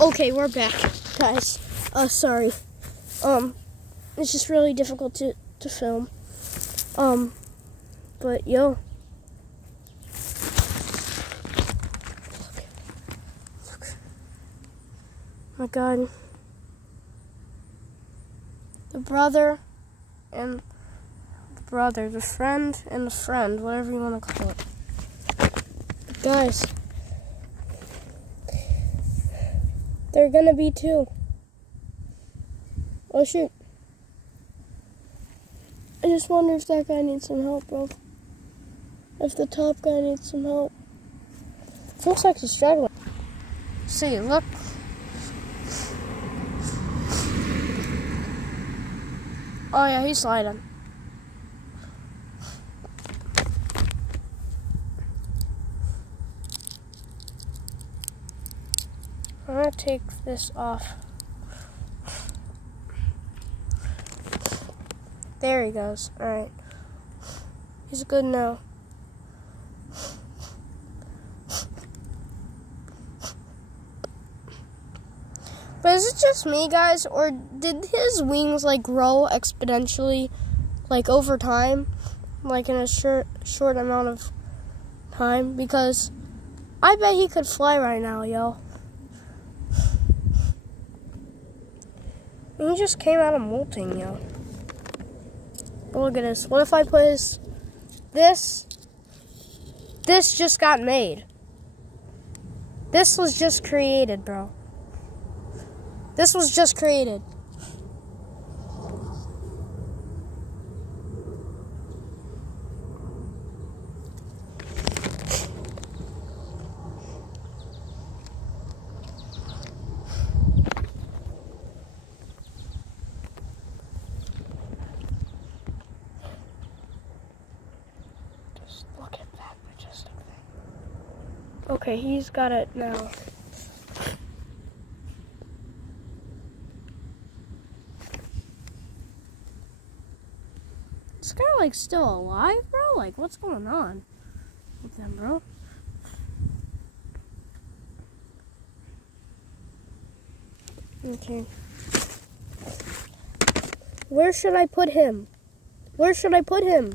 Okay, we're back, guys. Sorry. It's just really difficult to film. But yo. Look. My God. The brother and the brother, the friend and the friend, whatever you want to call it. Guys. They're gonna be two. Oh shoot. I just wonder if that guy needs some help, bro. If the top guy needs some help. It looks like he's struggling. See, look. Oh yeah, he's sliding. I'm gonna take this off. There he goes. Alright. He's good now. But is it just me, guys? Or did his wings, like, grow exponentially, like, over time? Like, in a short amount of time? Because I bet he could fly right now, yo. He just came out of molting, yo. But look at this. What if I put his... This just got made. This was just created, bro. This was just created. Okay, he's got it now. This guy, like, still alive, bro? Like, what's going on with him, bro? Okay. Where should I put him? Where should I put him?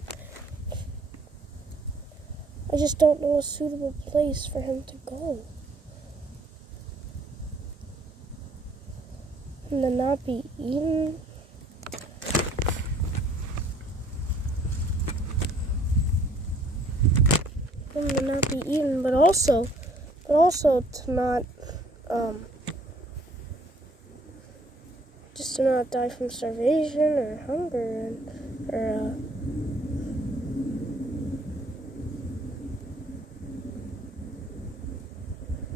I just don't know a suitable place for him to go. And to not be eaten. And to not be eaten, but also to not, just to not die from starvation or hunger or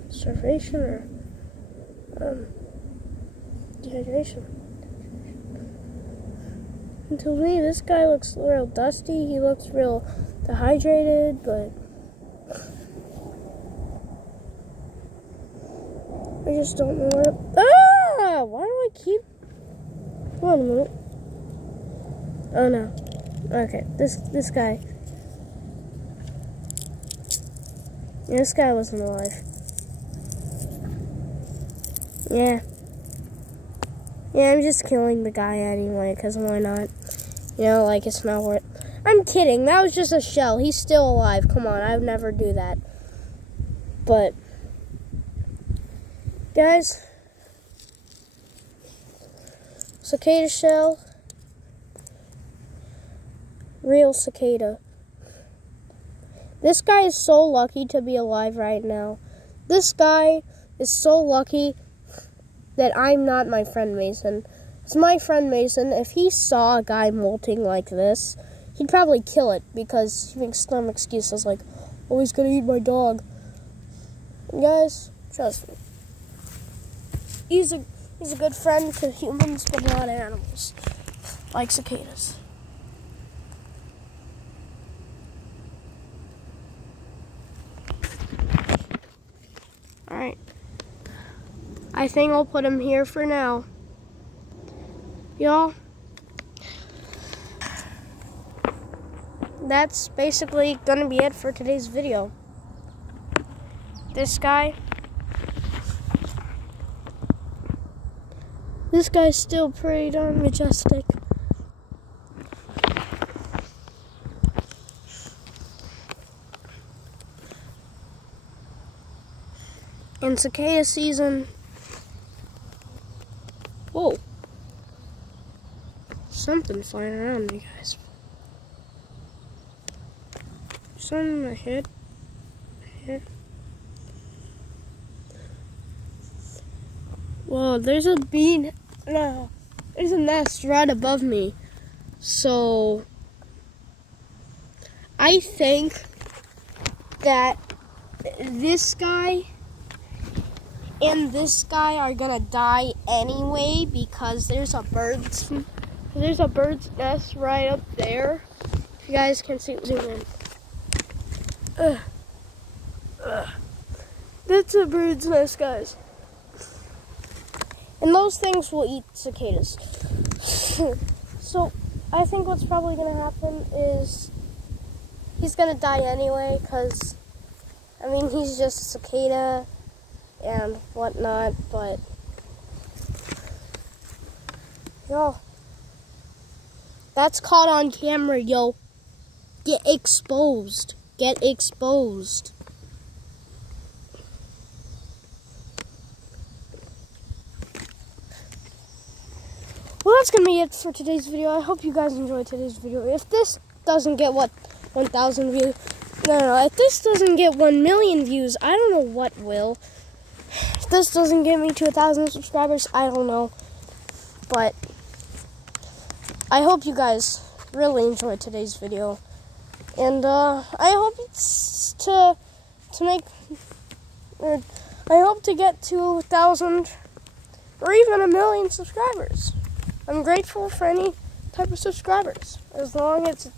starvation or dehydration. And to me, this guy looks real dusty. He looks real dehydrated, but I just don't know where. Ah! Why do I keep? Hold on a minute. Oh no. Okay, this guy. Yeah, this guy wasn't alive. Yeah. Yeah, I'm just killing the guy anyway, because why not? You know, like, it's not worth... I'm kidding. That was just a shell. He's still alive. Come on, I would never do that. But, guys, cicada shell. Real cicada. This guy is so lucky to be alive right now. This guy is so lucky that I'm not my friend Mason. It's my friend Mason. If he saw a guy molting like this, he'd probably kill it because he makes dumb excuses like, oh, he's gonna eat my dog. And guys, trust me. He's a good friend to humans, but not animals. Like cicadas. Alright. I think I'll put him here for now. Y'all, that's basically gonna be it for today's video. This guy This guy's still pretty darn majestic. In cicada season, whoa, something flying around me, guys. Something in my head. Whoa, there's a bee. No, there's a nest right above me. So I think that this guy and this guy are gonna die anyway because there's a bird's nest right up there. If you guys can see, zoom in. That's a bird's nest, guys. And those things will eat cicadas. So I think what's probably gonna happen is he's gonna die anyway, because I mean he's just a cicada and whatnot, but yo, that's caught on camera, yo. Get exposed. Get exposed. Well, that's gonna be it for today's video. I hope you guys enjoyed today's video. If this doesn't get 1,000 views, if this doesn't get 1 million views, I don't know what will. If this doesn't get me to 1,000 subscribers, I don't know. But I hope you guys really enjoyed today's video. And I hope it's I hope to get to 1,000 or even 1 million subscribers. I'm grateful for any type of subscribers. As long as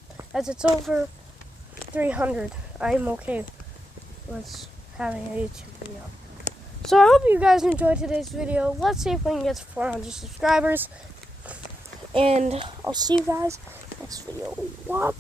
it's over 300, I'm okay with having a YouTube video. So I hope you guys enjoyed today's video. Let's see if we can get to 400 subscribers. And I'll see you guys next video. Whoop.